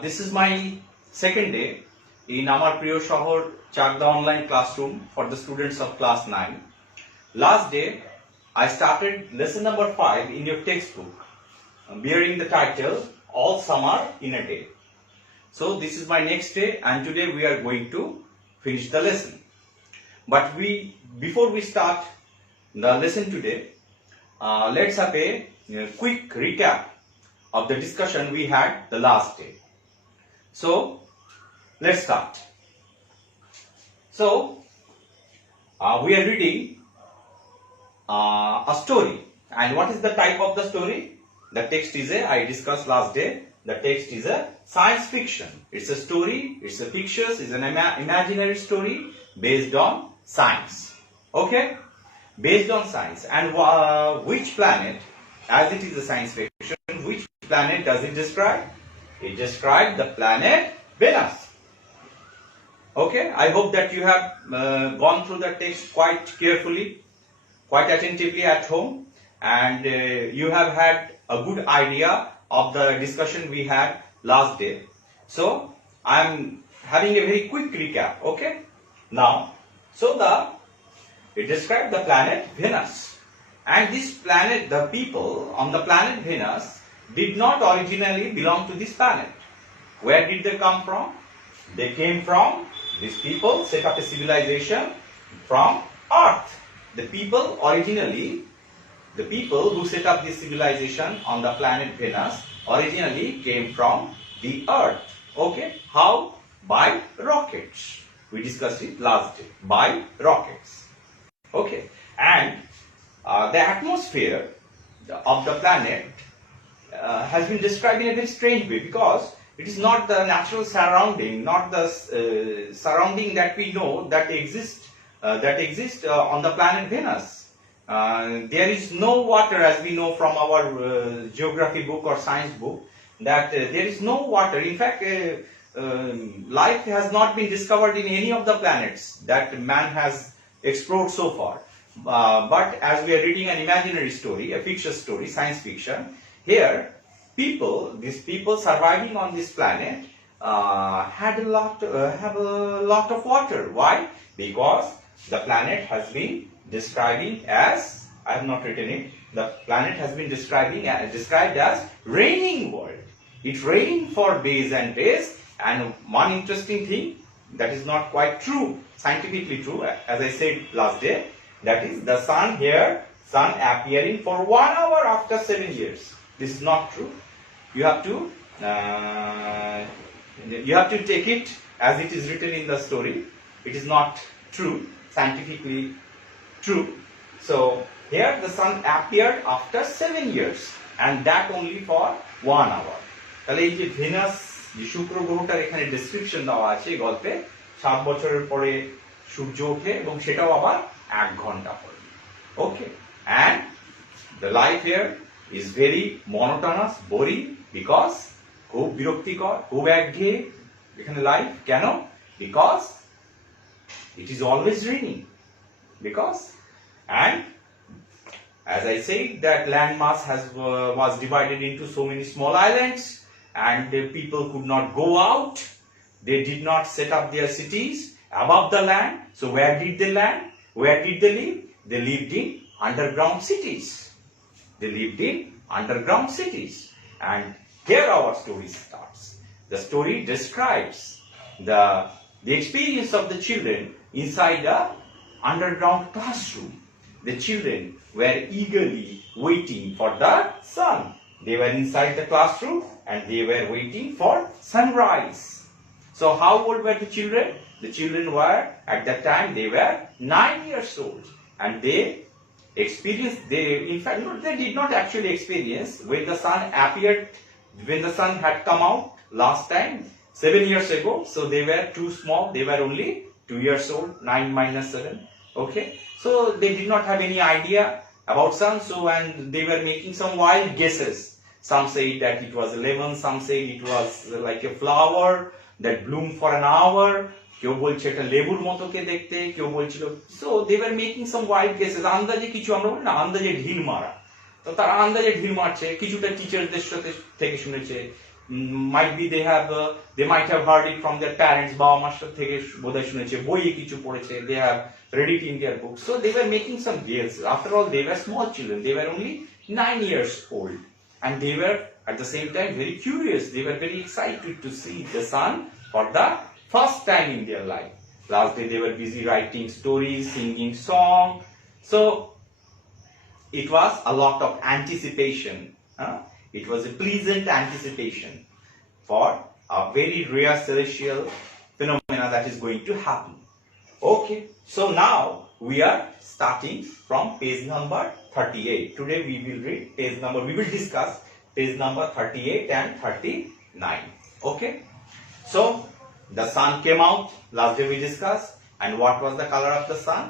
This is my second day in Amar Priyo Shahar Chakda online classroom for the students of class 9. Last day, I started lesson number 5 in your textbook, bearing the title All Summer in a Day. So this is my next day, and today we are going to finish the lesson. But before we start the lesson today, let's have a quick recap of the discussion we had the last day. So let's start. So we are reading a story, and what is the type of the story? The text is I discussed last day, the text is a science fiction. It's a story, it's a fictitious, it's an imaginary story based on science. Okay? Based on science. And which planet, as it is a science fiction, which planet does it describe? It describes the planet Venus. Okay, I hope that you have gone through the text quite carefully, quite attentively at home, and you have had a good idea of the discussion we had last day. So I am having a very quick recap. Okay, now, it describes the planet Venus, and this planet, the people on the planet Venus did not originally belong to this planet. Where did they come from? They came from, these people set up a civilization from Earth. The people who set up this civilization on the planet Venus originally came from the Earth. Okay, how? By rockets. We discussed it last day. By rockets. Okay, and the atmosphere of the planet has been described in a very strange way, because it is not the natural surrounding, not the surrounding that we know that exist on the planet Venus. There is no water, as we know from our geography book or science book, that there is no water. In fact, life has not been discovered in any of the planets that man has explored so far. But as we are reading an imaginary story, a fictitious story, science fiction, here these people surviving on this planet have a lot of water. Why? Because the planet has been describing as, I have not written it, the planet has been described as raining world. It rained for days and days, and one interesting thing that is not quite true, scientifically true, as I said last day, that is the sun appearing for 1 hour after 7 years. This is not true. You have to take it as it is written in the story. It is not true, scientifically true. So here the sun appeared after 7 years, and that only for 1 hour. তাহলে এই যে venous, যে শুক্র গ্রহটার এখানে description দেওয়া আছে গল্পে, 7 বছরের পরে সূর্য ওঠে এবং সেটাও আবার 1 ঘন্টা পরে। Okay, and the life here is very monotonous, boring, because খুব বিরক্তিকর, খুব একঘেয়ে এখানে লাইফ। কেন? Because it is always raining. And as I said, that land mass was divided into so many small islands, and the people could not go out. They did not set up their cities above the land. So where did they land? Where did they live? They lived in underground cities. And here our story starts. The story describes the experience of the children inside the underground classroom. The children were eagerly waiting for the sun. They were inside the classroom and they were waiting for sunrise. So how old were the children? The children were, at that time, they were 9 years old, and they did not actually experience when the sun appeared, when the sun had come out last time 7 years ago. So they were too small. They were only 2 years old. 9 minus 7. Okay. So they did not have any idea about sun. And they were making some wild guesses. Some said that it was a lemon. Some said it was like a flower that bloomed for an hour. কেউ বলছে এটা লেবুর মতো কে দেখতে, কেউ বলছিল। So they were making some wild guesses. আন্দাজে কিছু, আমরা বলি না আন্দাজে ঢিল মারা, তো তারা আন্দাজে ঢিল মারছে। কিছুটা টিচারদের সাথে থেকে শুনেছে, might be they might have heard it from their parents, বাবা মার থেকে বোধহয় শুনেছে, বইয়ে কিছু পড়েছে, they have read it in their books. So they were making some guess. After all, they were small children. They were only 9 years old, and they were at the same time very curious. They were very excited to see the sun for the first time in their life. Last day they were busy writing stories, singing song. So it was a lot of anticipation. It was a pleasant anticipation for a very rare celestial phenomena that is going to happen. Okay, so now we are starting from page number 38. Today we will read we will discuss page number 38 and 39. Okay, so the sun came out, last day we discussed, and what was the color of the sun?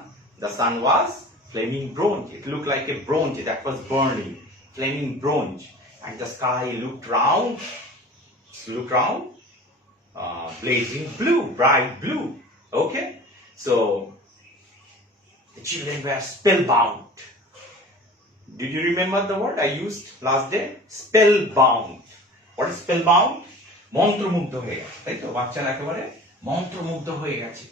The sun was flaming bronze. It looked like a bronze that was burning, flaming bronze, and the sky looked round, blazing blue, bright blue. Okay, so the children were spellbound. Did you remember the word I used last day? Spellbound. What is spellbound? মন্ত্রমুগ্ধ হয়ে গেছে, তাই তো? বাচ্চারা একেবারে মন্ত্রমুগ্ধ হয়ে গেছে।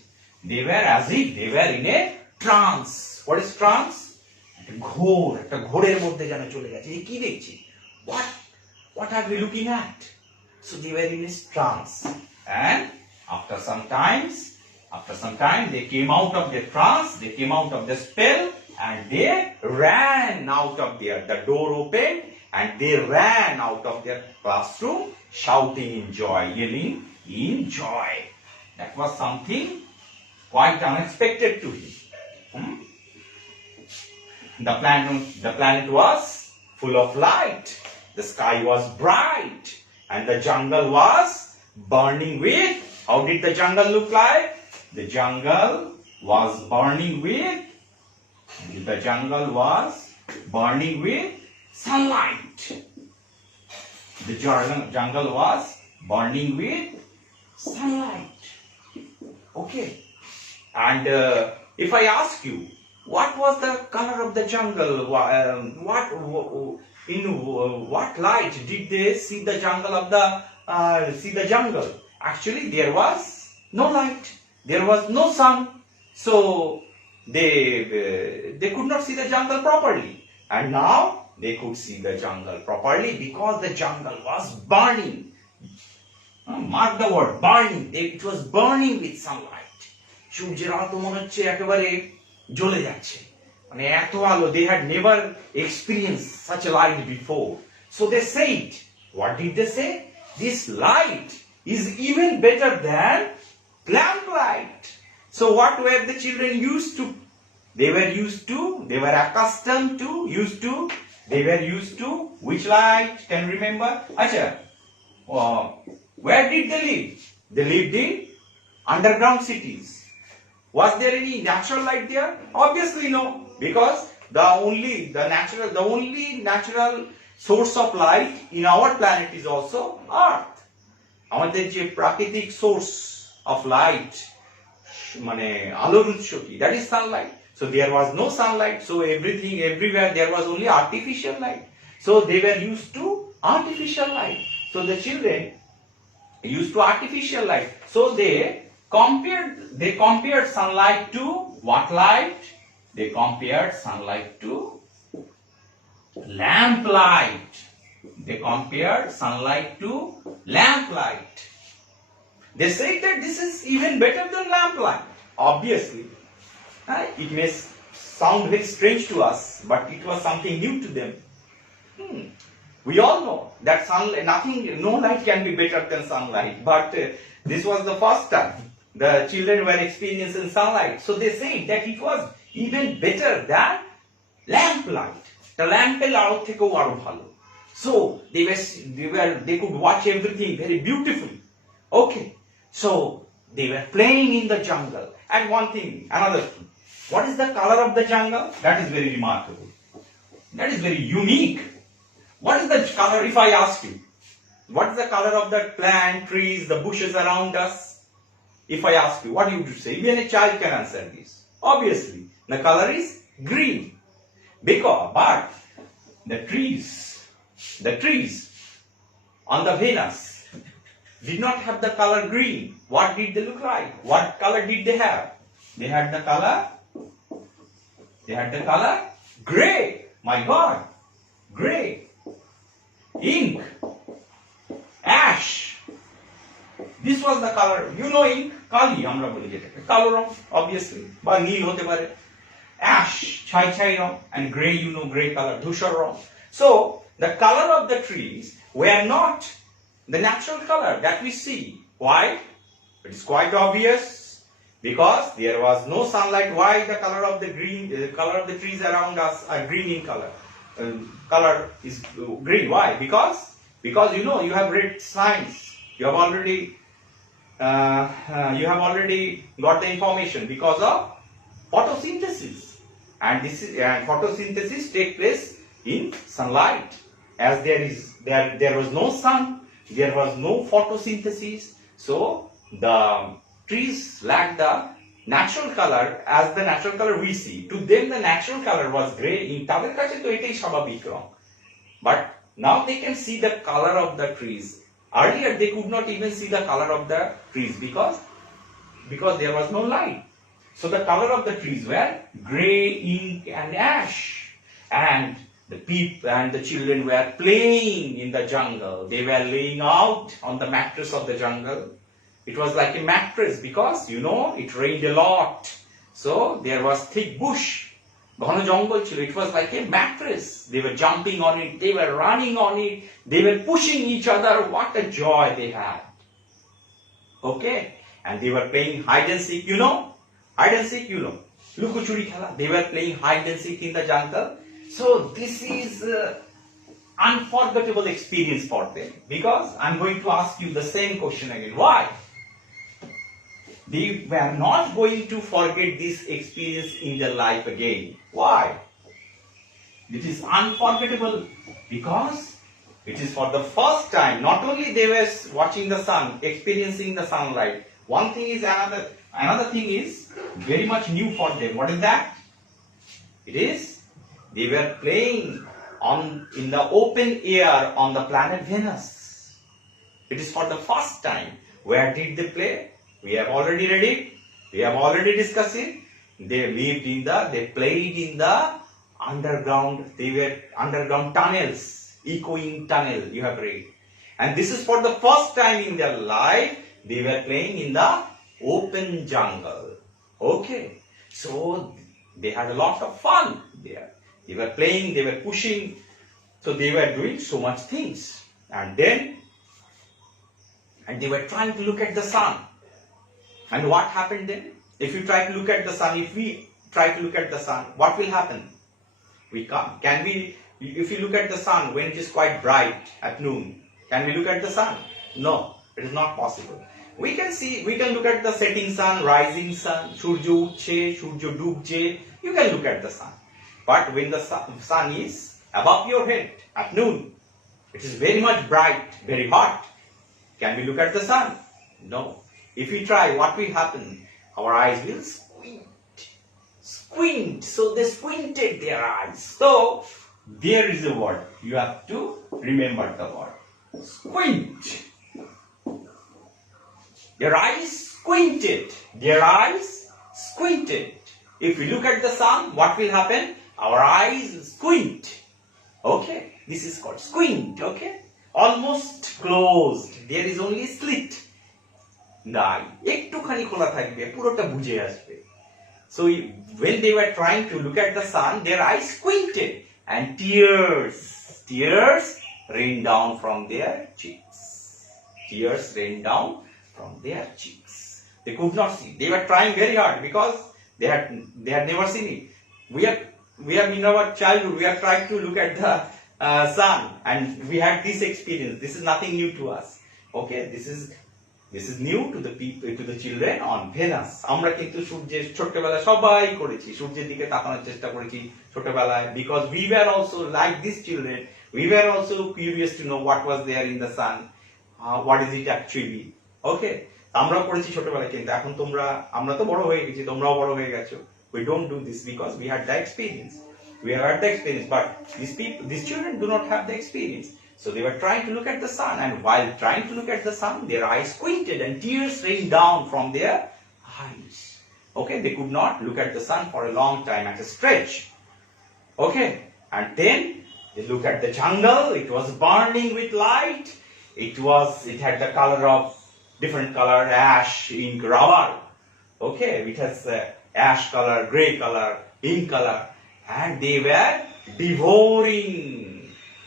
They were as if they were in a trance. What is trance? একটা ঘোরের মধ্যে যেন চলে গেছে। এই কি দেখছি? What are we looking at? So they were in a trance, and after some time they came out of their trance, they came out of the spell, and they ran out of there. The door opened, and they ran out of their classroom, shouting in joy, yelling in joy. That was something quite unexpected to him. The planet was full of light. The sky was bright, and the jungle was burning with. How did the jungle look like? The jungle was burning with sunlight. The jungle was burning with sunlight. Okay, and if I ask you, what was the color of the jungle? What light did they see the jungle? Actually, there was no light. There was no sun. So they could not see the jungle properly. And now they could see the jungle properly because the jungle was burning. Mark the word, burning. It was burning with sunlight. সূর্যের আলো তো মনে হচ্ছে একেবারে জ্বলে যাচ্ছে, মানে এত আলো। They had never experienced such a light before. So they said, what did they say? This light is even better than lamplight. So what were the children used to? They were accustomed to, they were used to which light? Can you remember? Acha, where did they live? They lived in underground cities. Was there any natural light there? Obviously no, because the only natural source of light in our planet is also Earth. আমাদের যে প্রাকৃতিক source of light, মানে আলোর উৎস কি? That is sunlight. So there was no sunlight. So everywhere there was only artificial light. So they were used to artificial light. So the children used to artificial light. So they compared sunlight to what light? They compared sunlight to lamplight. They compared sunlight to lamplight. They said that this is even better than lamplight. Obviously, it may sound very strange to us, but it was something new to them. We all know that no light can be better than sunlight, but this was the first time the children were experiencing sunlight. So they said that it was even better than lamplight. The lamp আলো থেকেও আরো ভালো. So they could watch everything very beautifully. Okay, so they were playing in the jungle. And another thing, what is the color of the jungle? That is very remarkable. That is very unique. What is the color? If I ask you, what is the color of the plant, trees, the bushes around us? If I ask you, what you would say? Even a child can answer this. Obviously, the color is green. But the trees on the Venus, did not have the color green. What did they look like? What color did they have? They had the color gray. My God, gray. Ink, ash. This was the color. You know ink, kali amra boli jetaকে কালো রং obviously বা নীল হতে পারে, ash ছাই ছাই রং, and gray, you know, gray color ধূসর রং. So the color of the trees were not the natural color that we see. Why? It is quite obvious, because there was no sunlight. Why the color of the trees around us are green in color? Color is green. Why? Because you know, you have read science. You have already got the information because of photosynthesis, and photosynthesis take place in sunlight. As there was no sun, there was no photosynthesis, so the trees lack the natural color as the natural color we see. To them the natural color was gray. In তাদের কাছে তো এটাই স্বাভাবিক রং. But now they can see the color of the trees. Earlier they could not even see the color of the trees because there was no light. So the color of the trees were gray, ink and ash. And the people and the children were playing in the jungle. They were laying out on the mattress of the jungle. It was like a mattress because, you know, it rained a lot. So there was thick bush. ঘন জঙ্গল ছিল. It was like a mattress. They were jumping on it. They were running on it. They were pushing each other. What a joy they had. Okay? And they were playing hide and seek, you know? Hide and seek, you know. লুকোচুরি খেলা. They were playing hide and seek in the jungle. So this is unforgettable experience for them, because I'm going to ask you the same question again. Why? They were not going to forget this experience in their life again. Why? It is unforgettable because it is for the first time. Not only they were watching the sun, experiencing the sunlight. One thing is another thing is very much new for them. What is that? It is they were playing in the open air on the planet Venus. It is for the first time. Where did they play? We have already read it. We have already discussed it. They played in the underground. They were underground tunnels, echoing tunnel. You have read. And this is for the first time in their life. They were playing in the open jungle. Okay. So they had a lot of fun there. They were playing. They were pushing. So they were doing so much things. And they were trying to look at the sun. And what happened then? If you try to look at the sun, if we try to look at the sun, what will happen? We can't. If you look at the sun when it is quite bright at noon, can we look at the sun? No, it is not possible. We can look at the setting sun, rising sun, Surjo Utche, Surjo Dubje, you can look at the sun. But when the sun is above your head at noon, it is very much bright, very hot. Can we look at the sun? No. If we try, what will happen? Our eyes will squint. So they squinted their eyes. So there is a word. You have to remember the word. Squint. Their eyes squinted. Their eyes squinted. If we look at the sun, what will happen? Our eyes squint. Okay? This is called squint. Okay? Almost closed. There is only slit. নাই একটুখানি খোলা থাকবে, পুরোটা বুঝে আসবে. So when they were trying to look at the sun, their eyes squinted and tears rained down from their cheeks. Tears rained down from their cheeks. They could not see. They were trying very hard because they had never seen it. We have in our childhood, we have tried to look at the sun, and we had this experience. This is nothing new to us. Okay, this is new to the people, to the children on Venus. আমরা কিন্তু সূর্যের ছোটবেলায় সবাই করেছি, সূর্যের দিকে তাকানোর চেষ্টা করেছি ছোটবেলায়, because we were also like these children. We were also curious to know what was there in the sun, what is it actually. Okay, আমরা করেছি ছোটবেলায়, কিন্তু এখন আমরা তো বড় হয়ে গেছি, তোমরাও বড় হয়ে গেছো. We don't do this because we had the experience. We have had the experience, but these children do not have the experience. So they were trying to look at the sun, and while trying to look at the sun, their eyes squinted and tears rained down from their eyes. Okay, they could not look at the sun for a long time at a stretch. Okay, and then they looked at the jungle. It was burning with light. It had the color of different color, ash, ink, rubber. Okay, it has ash color, grey color, ink color, and they were devouring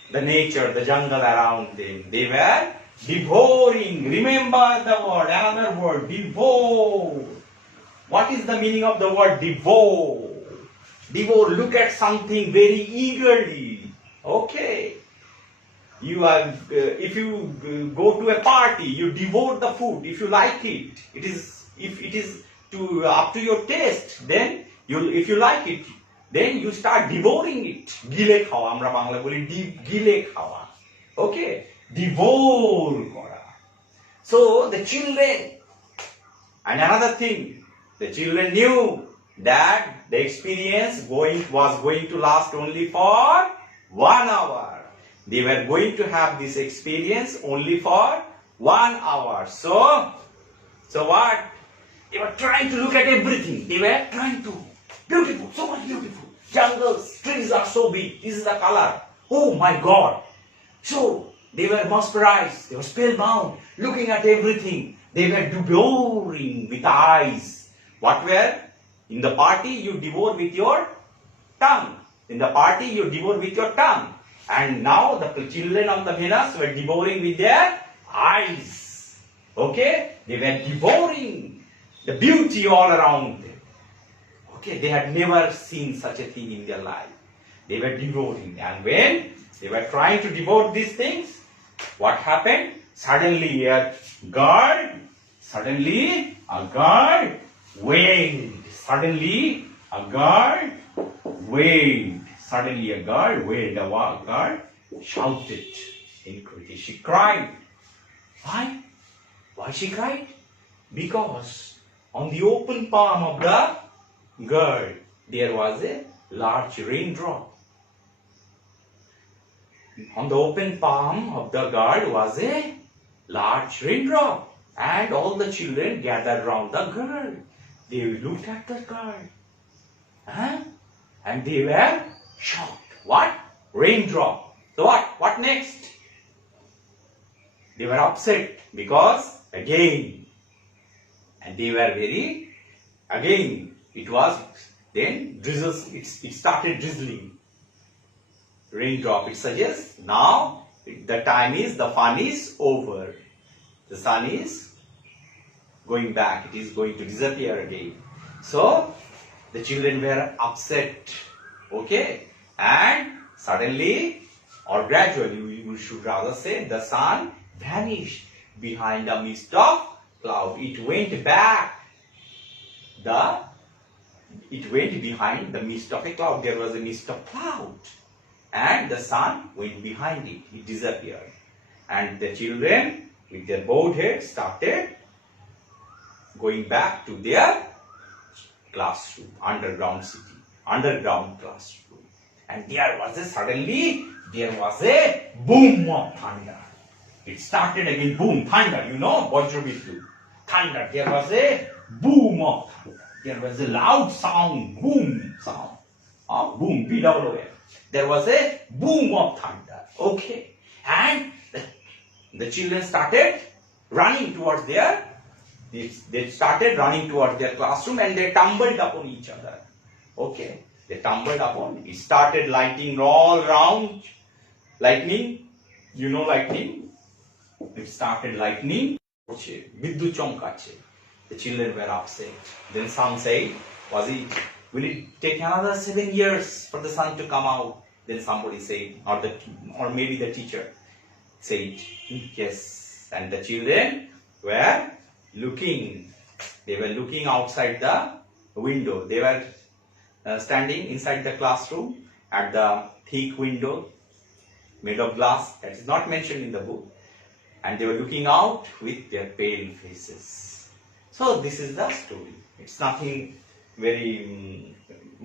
the nature, the jungle around them. They were devouring. Remember the word, another word, devour. What is the meaning of the word devour? Devour, look at something very eagerly. Okay. If you go to a party, you devour the food. If you like it, if it is up to your taste, then if you like it, then you start devouring it. Gile khawa, amra bangla boli gile khawa. Okay, devour kora. So the children, and another thing, the children knew that the experience was going to last only for 1 hour. They were going to have this experience only for 1 hour. So what? They were trying to look at everything. They were trying to. Beautiful, so much beautiful. Jungles, trees are so big. This is the color. Oh my God. So they were mesmerized. They were spellbound, looking at everything. They were devouring with eyes. What were? In the party, you devour with your tongue. In the party, you devour with your tongue. And now the children of the Venus were devouring with their eyes. Okay? They were devouring the beauty all around them. Okay? They had never seen such a thing in their life. They were devouring. And when they were trying to devour these things, what happened? Suddenly a guard waved. Suddenly a guard waved. A guard shouted in Kurdish. She cried. Why? Why she cried? Because on the open palm of the guard there was a large raindrop. On the open palm of the guard was a large raindrop. And all the children gathered round the girl. They looked at the girl. And they were shocked. What? Raindrop. So what next? They were upset because again. And they were it was then drizzles, it started drizzling. Raindrop, it suggests now the fun is over. The sun is going back. It is going to disappear again. So the children were upset. Okay. And suddenly or gradually, we should rather say, the sun vanished behind a mist of cloud. It went behind the mist of a cloud. There was a mist of cloud. And the sun went behind it. It disappeared. And the children, with their bowed heads, started going back to their classroom, underground classroom. And suddenly there was a boom of thunder. It started again, boom, thunder, Vajravidyu, thunder. There was a boom of thunder. There was a loud sound, boom sound. Boom, B-O-O-M. There was a boom of thunder. Okay. And the children started running towards their classroom, and they tumbled upon each other. Okay. They tumbled upon. It started lightning all around. Lightning. You know lightning? It started lightning. Vidyut chomkache. The children were upset. Then some said, will it take another 7 years for the sun to come out? Then somebody said, or maybe the teacher said, yes. And the children were looking. They were looking outside the window. They were standing inside the classroom at the thick window made of glass. That is not mentioned in the book. And they were looking out with their pale faces. So this is the story. It's nothing very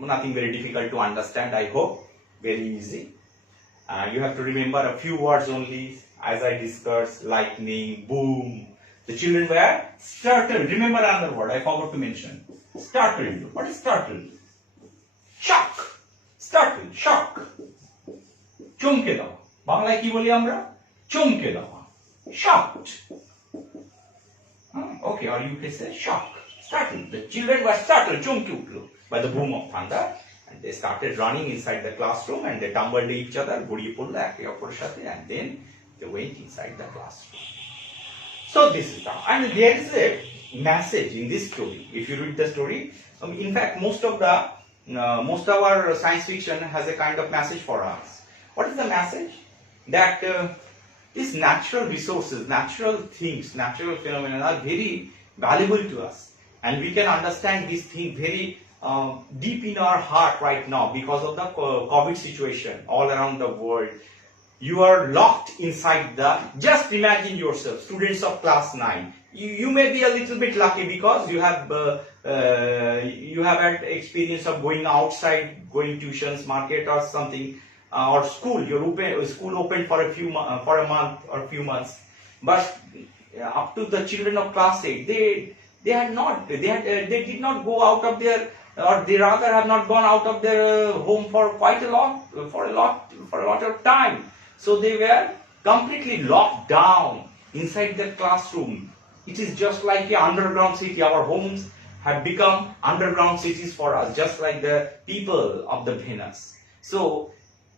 difficult to understand, I hope. Very easy. You have to remember a few words only, as I discussed: lightning, boom. The children were startled. Remember another word I forgot to mention. Startled. What is startled? Shock. Startled. Shock. চমকে দাও। বাংলায় কি বলি আমরা? চমকে দাও। Shocked. Okay, or you can say shocked. Startled. The children were startled. চমকে উঠলো by the boom of thunder. And they started running inside the classroom and they tumbled each other, গড়িয়ে পড়লো একে অপরের সাথে, and then they went inside the classroom. So this is the, and there is a message in this story. If you read the story, in fact, most of our science fiction has a kind of message for us. What is the message? That these natural resources, natural things, natural phenomena are very valuable to us, and we can understand this thing very deep in our heart right now because of the COVID situation all around the world. You are locked inside the, just imagine yourself, students of class 9. You may be a little bit lucky because you have had experience of going outside, going tuitions, market or something, or school. Your school opened for a month or a few months. But up to the children of class 8, they did not go out of their, or they rather have not gone out of their home for a lot of time. So they were completely locked down inside the classroom. It is just like an underground city. Our homes have become underground cities for us, just like the people of the Venus. So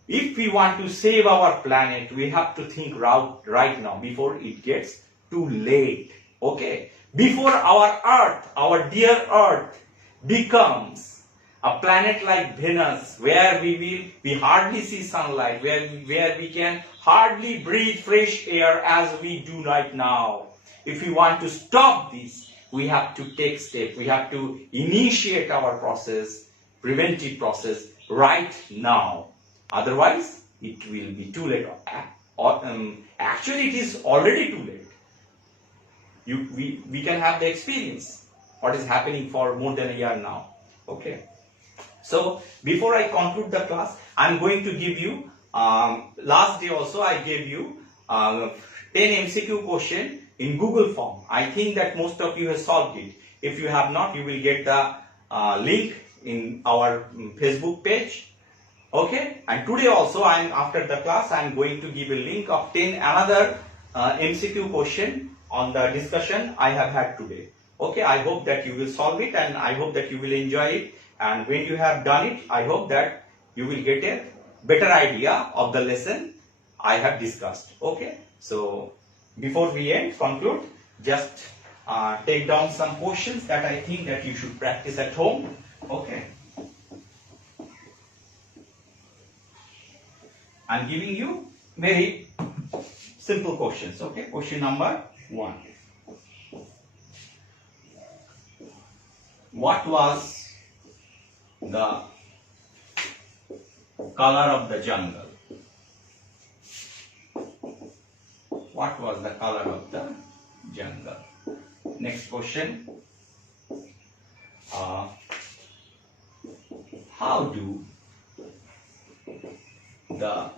if we want to save our planet, we have to think right now before it gets too late. Okay? Before our Earth, our dear Earth, becomes a planet like Venus, where we hardly see sunlight, where we can hardly breathe fresh air as we do right now. If we want to stop this, we have to take steps. We have to initiate our process, preventive process right now. Otherwise, it will be too late. Actually, it is already too late. We can have the experience what is happening for more than a year now. Okay. So before I conclude the class, I'm going to give you, last day also I gave you 10 MCQ question in Google form. I think that most of you have solved it. If you have not, you will get the link in our Facebook page. Okay. And today also, after the class, I'm going to give a link of 10 another MCQ question on the discussion I have had today. Okay. I hope that you will solve it, and I hope that you will enjoy it. And when you have done it, I hope that you will get a better idea of the lesson I have discussed. Okay. So before we conclude, just take down some questions that I think that you should practice at home. Okay. I'm giving you very simple questions. Okay. Question number 1. What was the color of the jungle? What was the color of the jungle? Next question. How do the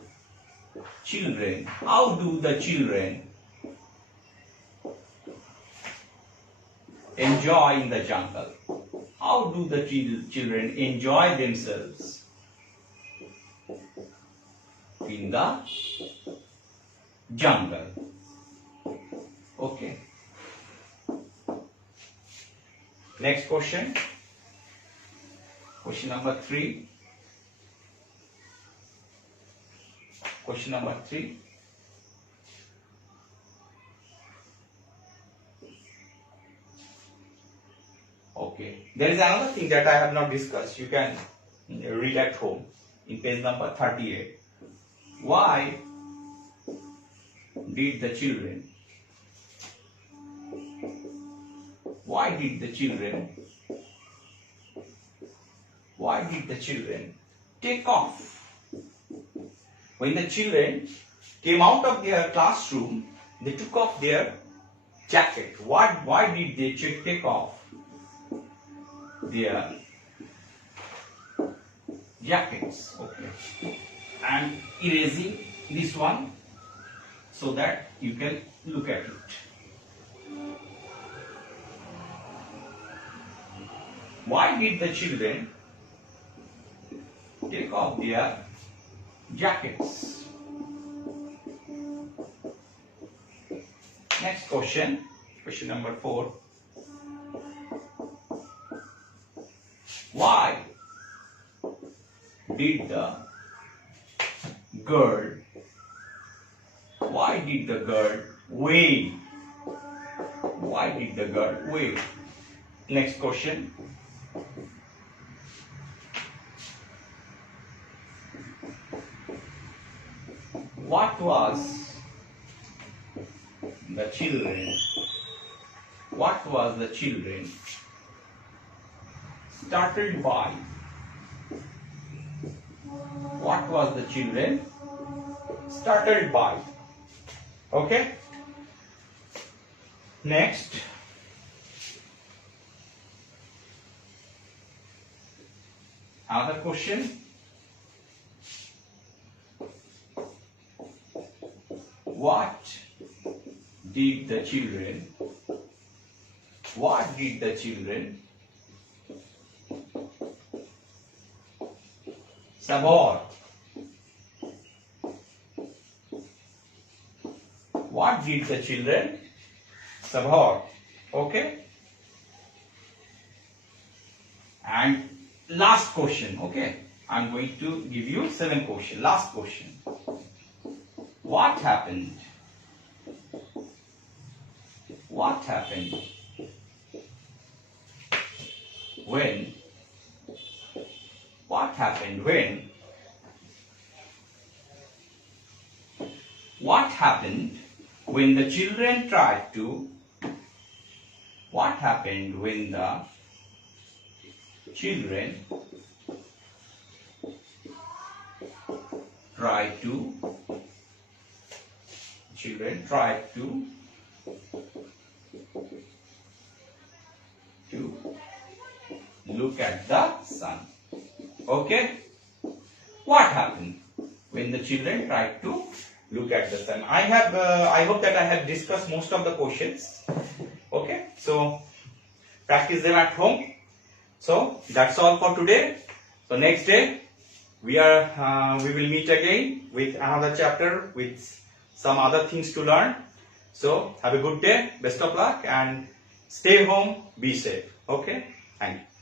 children enjoy in the jungle? How do the children enjoy themselves in the jungle? Okay. Next question. Question number 3. Question number 3. Okay. There is another thing that I have not discussed. You can read at home in page number 38. Why did the children take off? When the children came out of their classroom, they took off their jacket. Why did they take off their jackets? Okay. I'm erasing this one so that you can look at it. Why did the children take off their jackets? Next question, question number 4. Why did the girl wave? Why did the girl wave? Next question. What was the children startled by? What was the children startled by? Okay. Next. Another question. What did the children sabotage? What did the children sabotage? Okay. And last question. Okay. I'm going to give you 7 questions. Last question. What happened? What happened when? What happened when? What happened when the children tried to? What happened when the children tried to? Look at the sun. Okay. What happened when the children tried to look at the sun? I hope that I have discussed most of the questions. Okay. So practice them at home. So that's all for today. So next day we will meet again with another chapter with some other things to learn. So have a good day. Best of luck and stay home. Be safe. Okay. Thank you.